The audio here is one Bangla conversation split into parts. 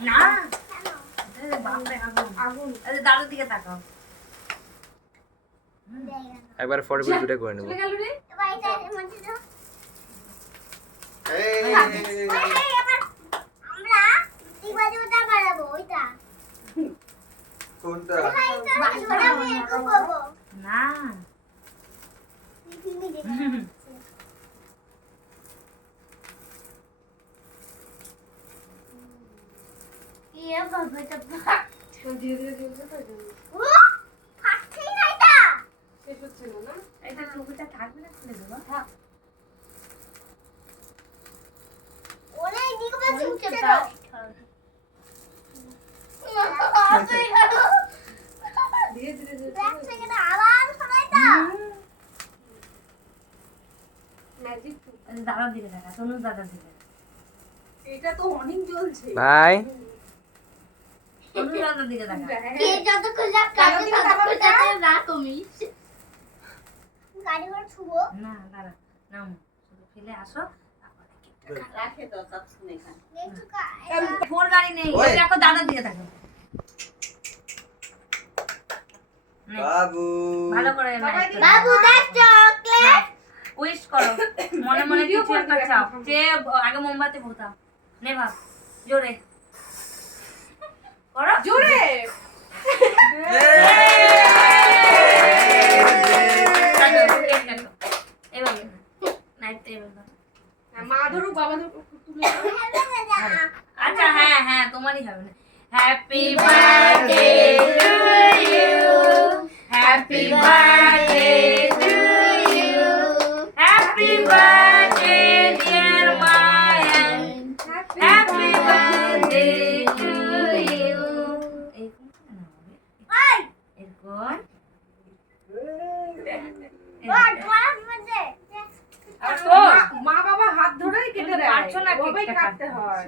না বাপরে আগুন আরে দাদুর দিকে তাকাও একবার ফটো ভিডিওটা করে নেব চলে গেল রে এই আমরা দিবাজুটা বাড়াবো ওইটা কোনটা ওটা মেয়ে কো করব না তুমি দেখো ये बाबा जब ধীরে ধীরে জ্বলছে তো জন্য ও ফাটছেই না এটা শেষ হচ্ছে না এটা টুকুটা থাকবে না খুলে দেবো থাক ওরে দিকে বাজে উঠছে তো ধীরে ধীরে জ্বলছে এক সেকেন্ড আবার শোনাইতা ম্যাজিক দাদার দিকে দেখা তনুর দাদার দিকে এটা তো অনেক জ্বলছে বাই তনুর দাদার দিকে দেখা কে যত খুঁজা কাটে তত খুঁজা না তুমি গাড়ি করে ছুবো না দাঁড়া নাম শুধু ফেলে আসো রাখে দাও সব শুনে এখানে একটু কা ফোর গাড়ি নেই ওই। দেখো দাদার দিকে দেখো বাবু ভালো করে বাবু দেখ চকলেট উইশ করো মনে মনে কিছু একটা চাও যে আগে মোমবাতি ফুটাও নে ভাব জোরে করো জোরে এভাবে নাইট টেবিল মা ধরুক বাবা ধরুক তুলে আচ্ছা হ্যাঁ হ্যাঁ তোমারই হবে না happy birthday to you happy birthday to you happy birthday dear Mayan happy birthday to you এরকম মা বাবা হাত ধরেই কেটে দেয় পারছো না ওভাবেই কেকটা কাটতে কাটতে। হয়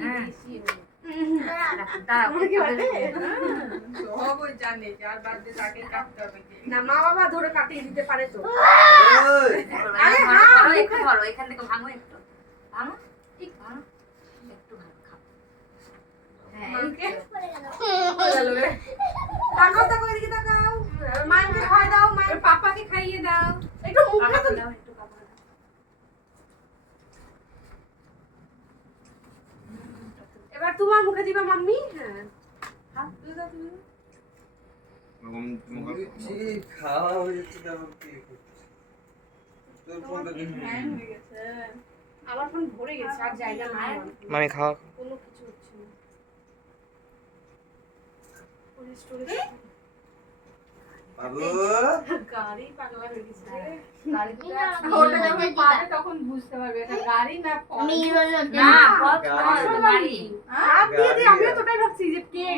হ্যাঁ। দাঁড়াও সব ওই জানে যার বার্থডে তাকে কাটতে হবে না মা বাবা ধরে কাটিয়ে দিতে পারে তো আরে হ্যাঁ একটু ধরো এখান থেকে ভাঙো একটু ভাঙো ঠিক ভাঙো একটু ভাঙো খাও হ্যাঁ মাকে তাকাও তাকাও এদিকে তাকাও মাকে খাই দাও মায়ের পাপাকে খাইয়ে দাও একটু মুখে তো দাও একটু পাপা দাও এবার তোমার মুখে দিবা মাম্মি হ্যাঁ হাত তুলে দাও তুমি খাওয়া হয়ে যাচ্ছে তেমন কি তোর ফোনটা দিন আমার ফোন ভরে গেছে আর জায়গা নাই মামি খাও কোনো কিছু হচ্ছে না পুরো স্টোরেজ বাবু গাড়ি পাগলা হয়ে গেছে ওটা যখন পাবে তখন বুঝতে পারবে এটা গাড়ি না ফল না পথ গাড়ি হাত দিয়ে দিয়ে আমিও তো ওটাই ভাবছি যে কে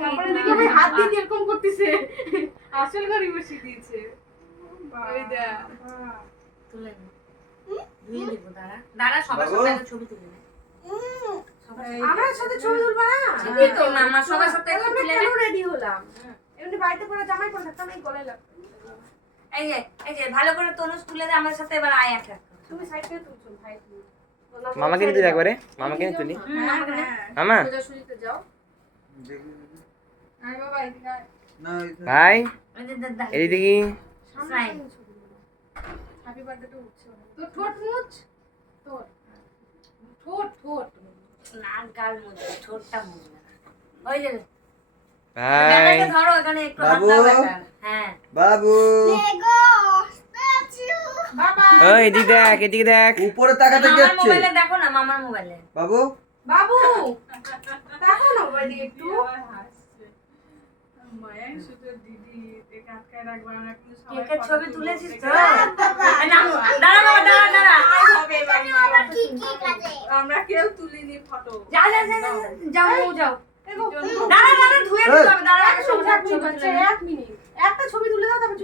তারপরে দেখি ভাই হাত দিয়ে দিয়ে এরকম করতেছে আসল গাড়ি বসিয়ে দিয়েছে ওই দা তুলে নে ধুয়ে দেবো দাঁড়া দাঁড়া সবার বাবু। সাথে একটা ছবি তুলে নে আমার সাথে ছবি তুলবা না ছবি তো না আমার সবার সাথে একটা আমরা তুলে কেন নে রেডি হলাম এমনি বাড়িতে পরে জামাই পরে থাকতাম এই গলায় লাগতো এই যে ভালো করে তনুজ তুলে দে আমার সাথে এবার আয় একটা তুমি সাইড থেকে তুলছো ভাই তুমি মামাকে নিয়ে তুলি একবারে মামাকে নিয়ে তুলি আমাকে নে। মামা সোজাসুজিতে যাও আয় বাবা এদিকে আয়। না ভাই ওই যে দাদা এদিকে কি স্মাইল হ্যাপি বার্থডে টু উঠছে তো ঠোঁট মুছ তোর ঠোঁট ঠোঁট নাক গাল মুছবে ঠোঁটটা মুছবে না ওই যে ভাই দাদাকে ধরো এখানে একটু হাত বাবু। দাও বেটা হ্যাঁ বাবু লেগো স্ট্যাচু বাবা ওই এদিকে দেখ এদিকে দেখ উপরে তাকাতে মামার যাচ্ছে মোবাইলে দেখো না মামার মোবাইলে বাবু বাবু দেখো না ওইদিকে একটু কেকের ছবি তুলেছিস তো এই নামো, দাঁড়া বাবা দাঁড়া দাঁড়া কি কি কাজে আমরা কেউ তুলিনি ফটো যা যা যা, যা, যাও বউ, যাও দাঁড়া দাঁড়া ধুয়ে দিতে হবে দাঁড়া একটা ছবি তুলে নে। এক মিনিট একটা ছবি তুলে দাও তারপর